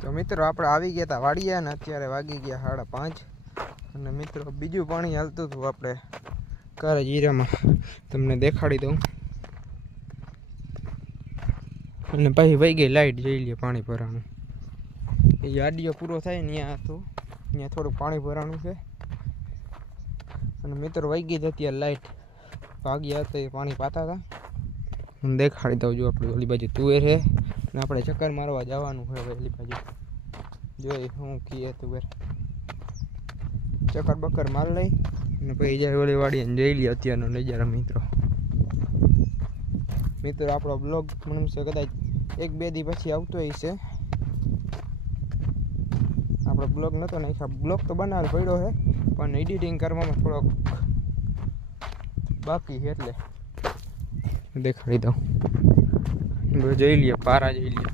તો મિત્રો આપણે આવી ગયા હતા વાડીયા ને અત્યારે વાગી ગયા 5:30 અને મિત્રો બીજું પાણી હાલતું હતું આપણે કારે જીરામાં તમને દેખાડી દઉં અને પછી વહી ગઈ લાઈટ જોઈ લે પાણી ભરાનું એ આડિયો પૂરો થાય ને ત્યાં હતું ત્યાં થોડુંક પાણી ભરાનું છે અને મિત્રો વહી ગઈ અત્યારે લાઈટ ભાગ્યા હતા એ પાણી પાતા હતા હું દેખાડી દઉં જો આપણે ઓલી બાજુ તુવેર છે અને આપણે ચક્કર મારવા જવાનું હોય ઓલી બાજુ જોઈ હું કીએ તુવેર ચક્કર બક્કર માર લઈ અને પછી જાય ઓલી વાડીને જોઈ લઈએ અત્યારનો નજારો મિત્રો આપણો બ્લોગ મને છે કદાચ 1-2 દી પછી આવતો હશે આપણો બ્લોગ નહોતો નાખ્યા બ્લોગ તો બનાવેલ પડ્યો છે પણ એડિટિંગ કરવામાં થોડોક બાકી છે એટલે દેખાડી દઉં જોઈ લઈએ પારા જોઈ લઈએ